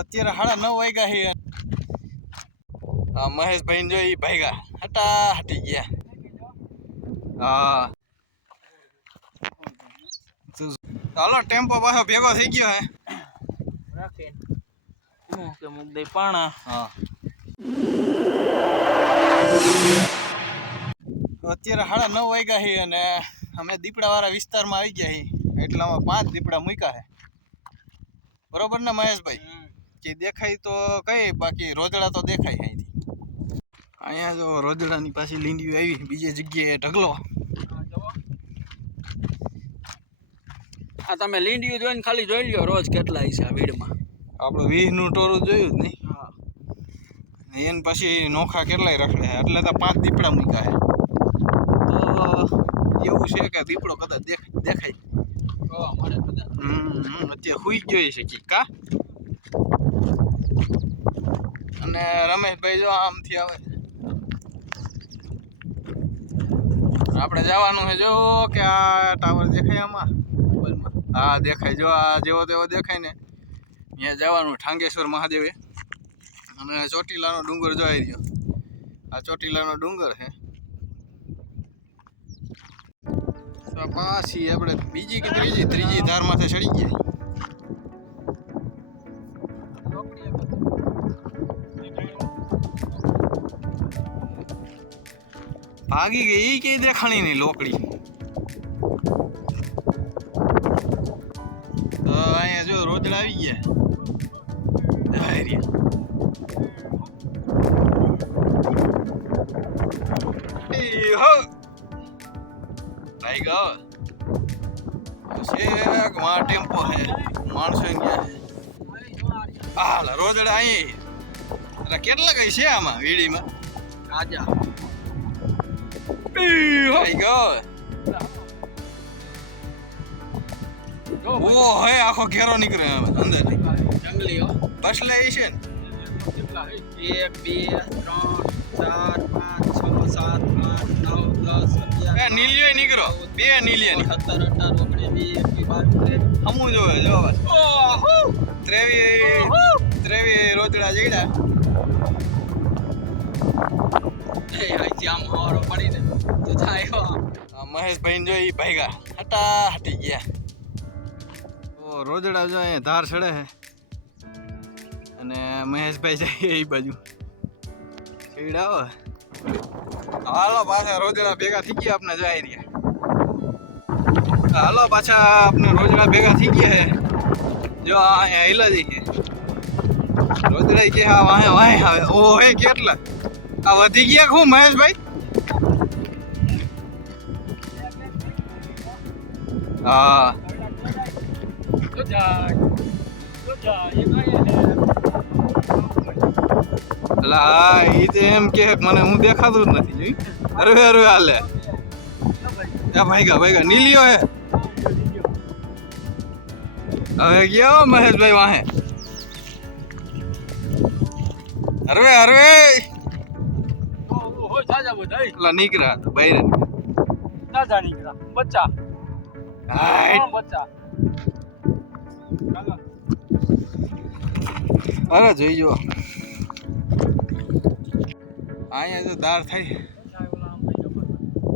અત્યારે 9:30 વાગ્યા છે. મહેશભાઈ જો ઈ ભાગ્યા હટા હટી ગયા. હા ચાલો ટેમ્પો પાછો ભેગો થઈ ગયો હે રાખીને કે મુક દે પાણા. હા અત્યારે 9:30 વાગ્યા છે અને અમે દીપડાવાળા વિસ્તારમાં આવી ગયા છીએ. એટલામાં 5 દીપડા મૂક્યા છે. બરોબર ને મહેશભાઈ? કે દેખાય તો કઈ, બાકી રોજડા તો દેખાય અહીંથી. અહીંયા જો રોજડાની પાછી લીંડીઓ આવી, બીજી જગ્યાએ ઢગલો. આ તમે લીંડીઓ જોઈને ખાલી જોઈ લ્યો રોજ કેટલા છે આ વીડમાં. આપણે 20 નું ટોરું જોયું જ નહીં. હા એને પછી નોખા કેટલાય રખડે છે. એટલે તો 5 દીપડા મૂક્યા છે. તો એવું છે કે દીપડો કદાચ દેખાય. અત્યારે હુઈ ગયો છે કે કા. અને રમેશભાઈ જો આમથી આવે. આપણે જવાનું છે જો કે આ ટાવર દેખાય આમાં મોબાઈલમાં. હા દેખાય, જો આ જેવો તેવો દેખાય ને ત્યાં જવાનું. ઠાંગેશ્વર મહાદેવે અને ચોટીલાનો ડુંગર જોઈ રહ્યો. આ ચોટીલાનો ડુંગર છે. પાછી આપણે બીજી કે ત્રીજી ધાર માથે ચડી ગયા. ભાગી ગઈ એ કઈ દેખાણી નહીં લોકડી. તો અહીંયા જો રોજડા આવી ગયા. ટેમ્પો છે, માણસો હાલ રોજડા અહીં કેટલા કઈ છે આમાં વીડીમાં. રાજા આખો ઘેરો નીકળે અંદર. જંગલી બસ લે છે ને 1 2 3 4 5 6 7 8 9 10 11 નીલિયો નીકળો. 2 નીલિયા 17 18 19 20 હમું જોવે જો બસ 23 રોજડા જગ્યા. મહેશભાઈ જો ઈ ભાગ્યા હટા હટી ગયા. રોજડા જો અહીંયા ધાર ચડે છે અને મહેશભાઈ જાય એ બાજુ સીડાવો. હાલો પાછા રોજડા ભેગા થઈ ગયા. આપણે જાય રહ્યા. હાલો પાછા આપણે રોજડા ભેગા થઈ ગયા છે. જો અહીંયા હિલા જઈએ રોજડા કે હા વાહે વાહે આવે. ઓહે કેટલા આ વધી ગયા ખૂબ મહેશભાઈ. હા એ તો એમ કે મને હું દેખાતું જ નથી જોઈ. અરે અરે હાલે ભાઈગા નીલિયો હે. હવે ગયો મહેશભાઈ વાહે. હરવે હરવે નીકળ્યા તો બહાર નીકળ્યા બચ્ચા. અરે જોઈ જો અહીંયા જો ધાર થઈ.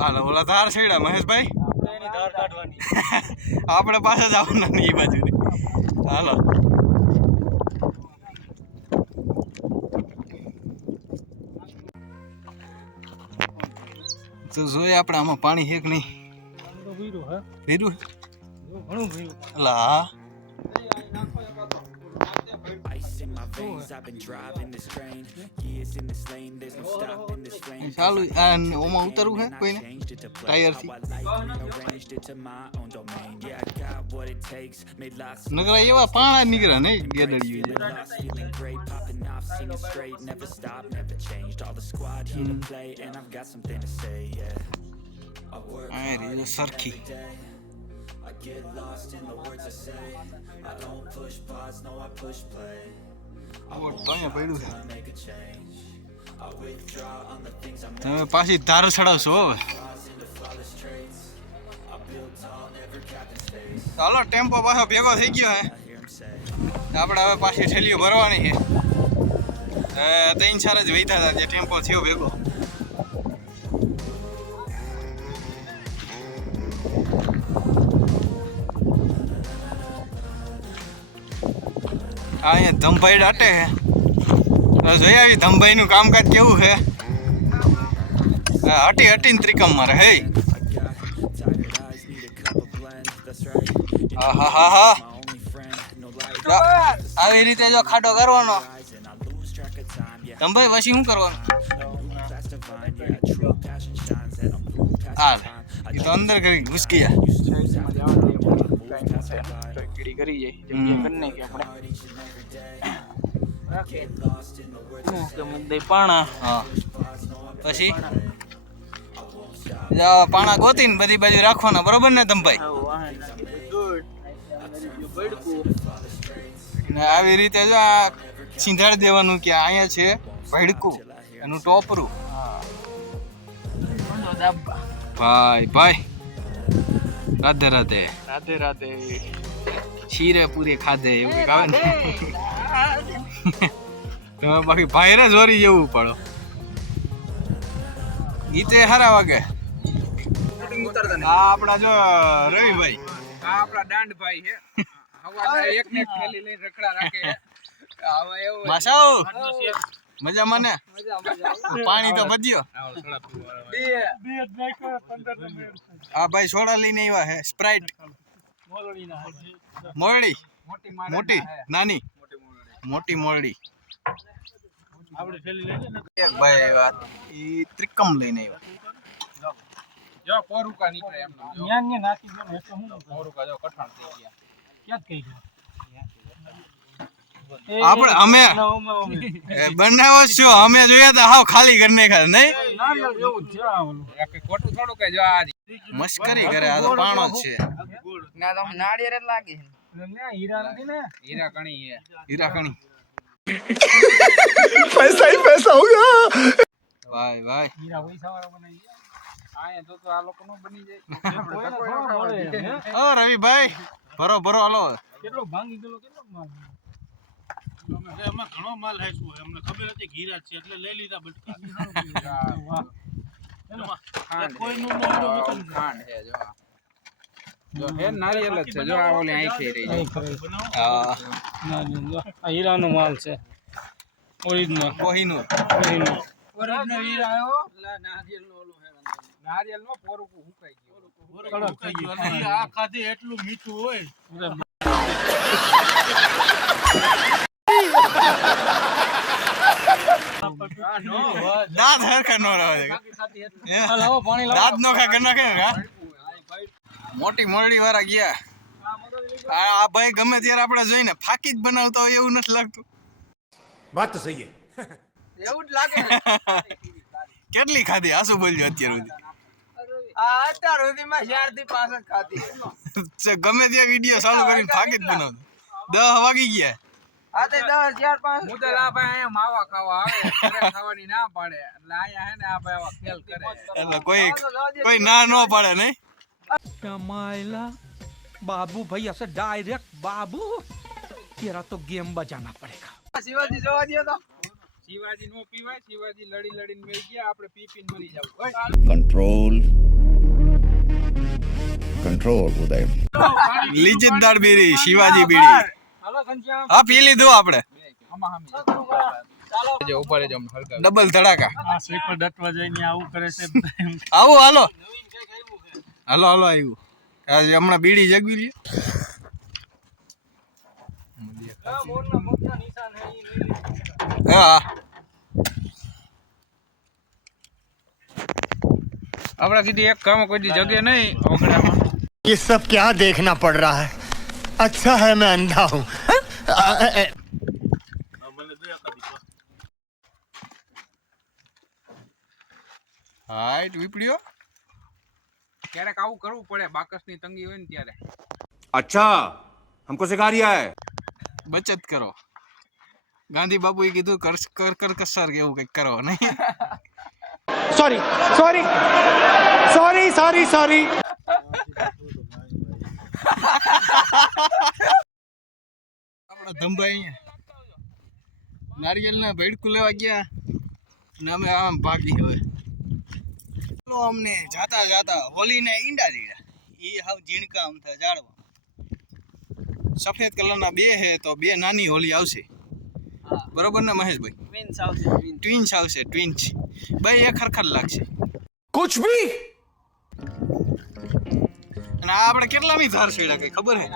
હાલો ઓલા ધાર છેડા મહેશભાઈ. આપણે પાછા જવાના ને એ બાજુ. હાલો તો જોઈએ આપણે આમાં પાણી છે કે નહીં. ભીરું હા ચાલુ ઓમાં ઉતરવું છે કોઈને ટાયરથી. નકરા એવા પાણા નીકળ્યા નહીં ગેદડીઓ. સરખી પડ્યું છે. તમે પાછી ધાર ચડાવશો હવે. ચાલો ટેમ્પો પાછો ભેગો થઈ ગયો હે આપણે હવે પાછી થેલીઓ ભરવાની છે. 3-4 જ વહીતા હતા જે ટેમ્પો થયો ભેગો. અહીંયા ધમભાઈ ડાટે છે. જોઈ આવી ધમભાઈનું કામકાજ કેવું છે. હટીને ત્રિકમ મારે હે. હા આવી રીતે જો ખાડો કરવાનો ધમભાઈ પછી શું કરવાનું. હા એ તો અંદર કરી ઘૂસકી જાય. કરી જાય આપણે પાણા. હા પછી પાણા ગોતીને બધી બાજુ રાખવાના બરોબર ને ધમભાઈ. આવી રીતે જો આ સિંધાડી દેવાનું કે અહીંયા છે ભડકું એનું ટોપરું. ભાઈ રાધે રાધે શીરે પૂરી ખાધે એવું કઈક આવે ને. તમે બાકી ભાઈરે જોરી જેવું પડો. ગીતે હારા વાગે. આ આપડા જો રવિભાઈ, આ આપણા દાંડભાઈ છે. હવાના એક ને એક થેલી લઈને રખડા રાખે. આવા એવું માસાઓ મજા મને પાણી તો બધ્યો. આ ભાઈ સોડા લઈને આવ્યા હે સ્પ્રાઇટ. મોરડી મોટી નાની મોટી મોરડી. એક ભાઈ આવ્યા ઈ ત્રિકમ લઈને આવ્યા. જો પોરુકા નીકળે એમ ન્યા ન્યા નાખી દો ને એટલે હું પોરુકા જો કઠણ થઈ ગયા. ક્યાં કહી ગયો આપણે અમે બનાવો છો. અમે જોયા તા હાવ ખાલી કરી નાખ્યા નહીં. એવું છે ઓલું કે ખોટું થોડું કઈ જો આ મસ્કરી કરે. આ તો પાણો જ છે. ના તો નાળિયેર જ લાગે ને હીરા નથી ને હીરા કણી છે. હીરા કણી પૈસા હોગા. ભાઈ હીરા પૈસા વાળા બનાવી ગયા. આયા તો આ લોકો નો બની જાય. ઓ રવિભાઈ ભરો હાલો. કેટલો ભાંગી ગયો કેટલો માલ. એમાં ઘણો માલ હાઈશું. અમને ખબર હતી ઘીરા છે એટલે લઈ લીધા બટકા. કોઈનું ખાંડ છે જો હે નારિયેલ જ છે. જો આ ઓલી આંખે રહી હા આ હીરાનો માલ છે. ઓરિજિનલ કોહિનૂર. ઓરિજિનલ હીરા આવ્યો. નારિયેલ નો ઓલો હે નારિયેલ નો પોરુકું હુકાઈ ગયું. અને આ ખાધી એટલું મીઠું હોય. દાંત હરખા નો રહે. દાંત નો ખા કરી નાખે ને. મોટી મોરડી વાળા ગયા. આ ભાઈ ગમે ત્યારે આપણે જોઈને ફાકી જ બનાવતા હોય એવું નથી લાગતું. વાત તો સહી એવું જ લાગે કેટલી ખાધી આસુ બોલજો અત્યાર સુધી. આ અત્યાર સુધીમાં 4 થી 5 જ ખાધી. ગમે ત્યાં વિડીયો ચાલુ કરીને ફાકી જ બનાવતો. 10 વાગી ગયા. આ તે 10 4 5 મુદલ આ ભાઈ અહીંયા માવા ખાવા આવે. ઘરે ખાવાની ના પાડે એટલે અહીંયા હે ને આ ભાઈ આવા ખેલ કરે. એટલે કોઈ ના ન પાડે નહીં. मायला बाबू भाई ऐसे डायरेक्ट बाबू तेरा तो गेम बजाना पड़ेगा. શિવાજી જોવા દે તો શિવાજી નો પીવાય. શિવાજી લડીને મરી ગયા. આપણે પીપીને મરી જાવ. कंट्रोल उदय. લીજેદાર બીડી શિવાજી બીડી. હાલો ઘનશ્યામ હા પી લીધું આપણે. આમાં જો ઉપર જ અમને હલકા ડબલ ધડાકા. આ શ્રીફળ દટવા જઈને આવું કરે છે. આવો હાલો આવ્યું. આજે હમણાં બીડી જગવી લે. હા આપણે કીધી એક કામ કોઈ દી જગે નહીં ઓગણામાં. ये सब क्या देखना पड़ रहा है. अच्छा है मैं अंधा हूँ. હાઈટ વીપડ્યો. ક્યારેક આવું કરવું પડે. બાકસની તંગી હોય ને ત્યારે. अच्छा हमको सिखा रिया है. બચત કરો. ગાંધી બાપુએ કીધું કર કસર એવું કંઈક કરો નહીં. सॉरी ધંભાઈ અહીંયા નારિયેલના ભેડકું લેવા ગયા ને અમે આમ ભાગી હવે ચલો અમને જાતા જાતા હોલીના ઈંડા દીડા એ હાવ ઝીણકા આમ થાય ઝાડવા સફેદ કલરના બે હે તો બે નાની હોલી આવશે બરોબર ને મહેશભાઈ ટ્વિન્સ આવશે ટ્વિન્સ ભાઈ એક ખરખર લાગશે कुछ भी અને આ આપણે કેટલામી ધાર છેડા કઈ ખબર હે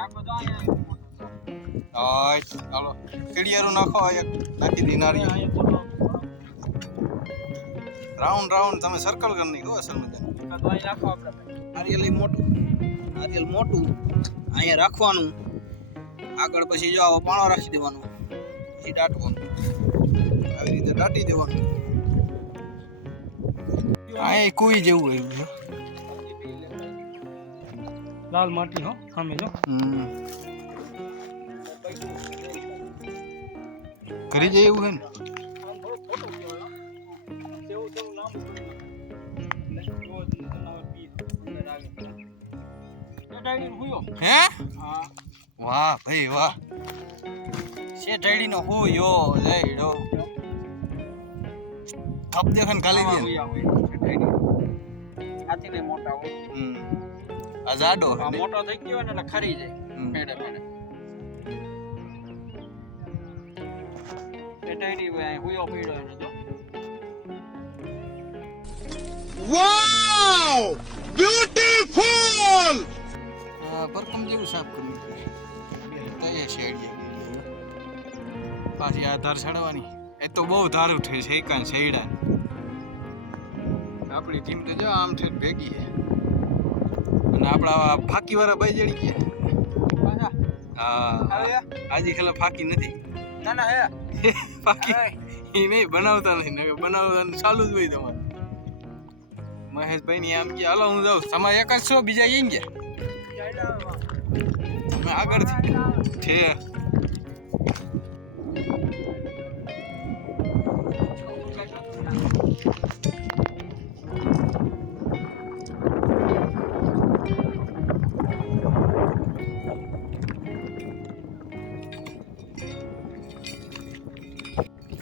હા ચાલો કડિયારું નાખો એક નાખી દી નારિયેળ રાઉન્ડ રાઉન્ડ તમે સર્કલ કરી નાખો અસલ મજા નારિયેલ મોટું અહીંયા રાખવાનું આગળ પછી જો આવો પાણો રાખી દેવાનો પછી દાટવાનું આવી રીતે દાટી દેવાનું આ કોઈ જેવું આવ્યું છે લાલ માટી હો સામે જો કરી જાય એવું હે ને હે વાહ ભાઈ વાહ શેઠાડી નો હુયો જઈડો કપ દેખન ખાલી દે હાથીને મોટા હોય આ જાડો આ મોટો થઈ ગયો ને એટલે ખરી જાય પેડે પેડે શેઠાડી ભાઈ હુયો પીડ્યો એને જો वाओ ब्यूटीफुल પરકમ જેવું સાફ કરવું તૈયાર શેડી પાછી આ ધાર ચડવાની એ તો બહુ ધારું થઈ છે એકાન શેડા આપણી ટીમ તો જો આમ થઈ ભેગી છે અને આપણા ફાકી વાળા ભાઈ જડી ગયા હા આજે ખેલા ફાકી નથી ના ના હે ફાકી એ નહીં બનાવતા નથી બનાવવાનું ચાલુ જ હોય તમારે મહેશભાઈ ની આમ કે હાલો હું જાઉં તમારે એક જ છો બીજા અહીં ગયા તમે આગળથી છે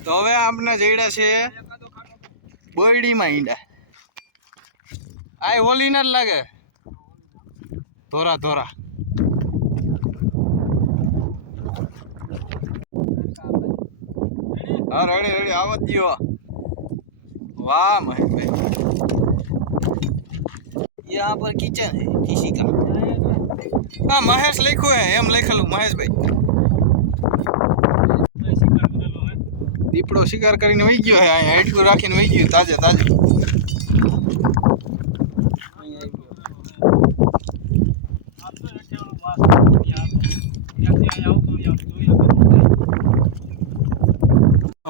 તો હવે આપણે જઈડા છે બોયડીમાં ઈંડા આ ઓલી ના જ લાગે ધોરા ધોરા હા રેડી રેડી આવત દિયો વાહ મહેશભાઈ यहाँ पर किचन है किसी का हाँ महेश लिखो है एम लिखेलू महेशભાઈ દીપડો શિકાર કરીને વહી ગયો હે અહીંયા હેઠું રાખીને વહી ગયો તાજે તાજે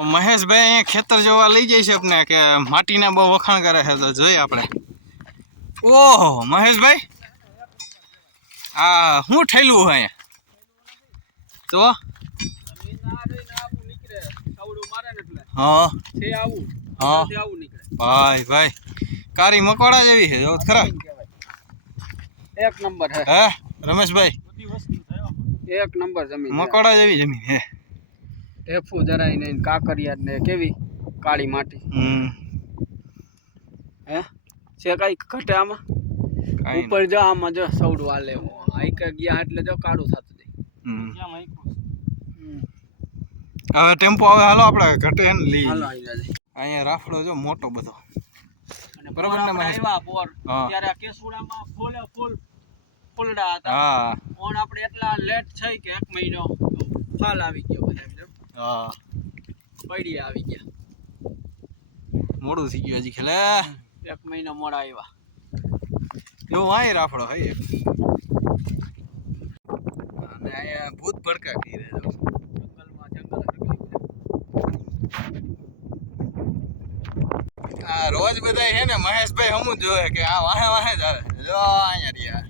મહેશભાઈ અહીંયા ખેતર જોવા લઈ જાય છે આપણે કે માટીના બહુ વખાણ કરે છે તો જોઈએ આપણે ઓહો મહેશભાઈ આ શું ઠેલું હોય અહીંયા તો હા હા ભાઈ ભાઈ કારી મકોડા જેવી છે જો ખરા એક નંબર હે હે રમેશભાઈ એક નંબર જમીન મકોડા જેવી જમીન હે ઢેફું જરાય નહીં કાકરિયા ને કેવી કાળી માટી હે છે કઈ ઘટે આમાં ઉપર જો આમાં જો સૌડું હાલે આઈક ગયા એટલે જો કાળું થતું જાય હવે ટેમ્પો આવે હાલો આપણે ઘટે ને લઈ હાલો અહીંયા રાફડો જો મોટો બધો અને બરોબર ને મહેશ? આવ્યા બોર હા. ત્યારે આ કેસુડામાં ફૂલડા હતા હા ઓન આપણે એટલા લેટ થઈ કે 1 મહિનો ફાલ આવી ગયો બધા એમ હા પડી આવી ગયા મોડું થઈ ગયું હજી ખેલે 1 મહિનો મોડા આવ્યા જો આય રાફડો હે અને અહીંયા ભૂત ભડકા કરી રહ્યા આ રોજ બધા હે ને મહેશભાઈ હમું જોવે કે આ વાહે વાહે જ આવે જો અહીંયા રહ્યા